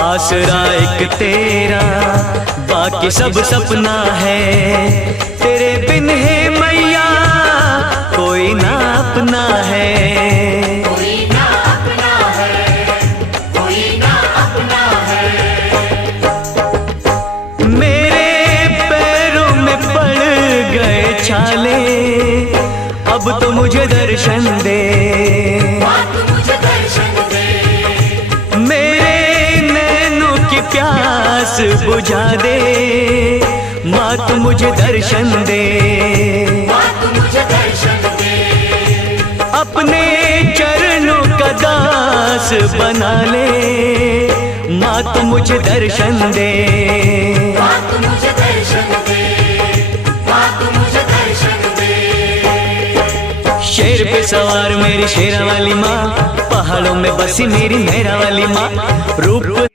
आसरा एक तेरा, बाकी सब सपना है। तेरे बिन है मैया कोई ना अपना है। कोई ना अपना है, कोई ना अपना है। मेरे पैरों में पड़ गए छाले, अब तो मुझे दर्शन दे। माँ तू मुझे दर्शन दे। मेरे नैनों की प्यास बुझा दे, माँ तू मुझे दर्शन दे। माँ तू मुझे दर्शन दे। अपने चरणों का दास बना ले, माँ तू मुझे दर्शन दे। माँ तू मुझे दर्शन दे। माँ तू मुझे दर्शन दे। शेर पे सवार मेरी शेरा वाली माँ, पहाड़ों में बसी मेरी मेरा वाली माँ। रूप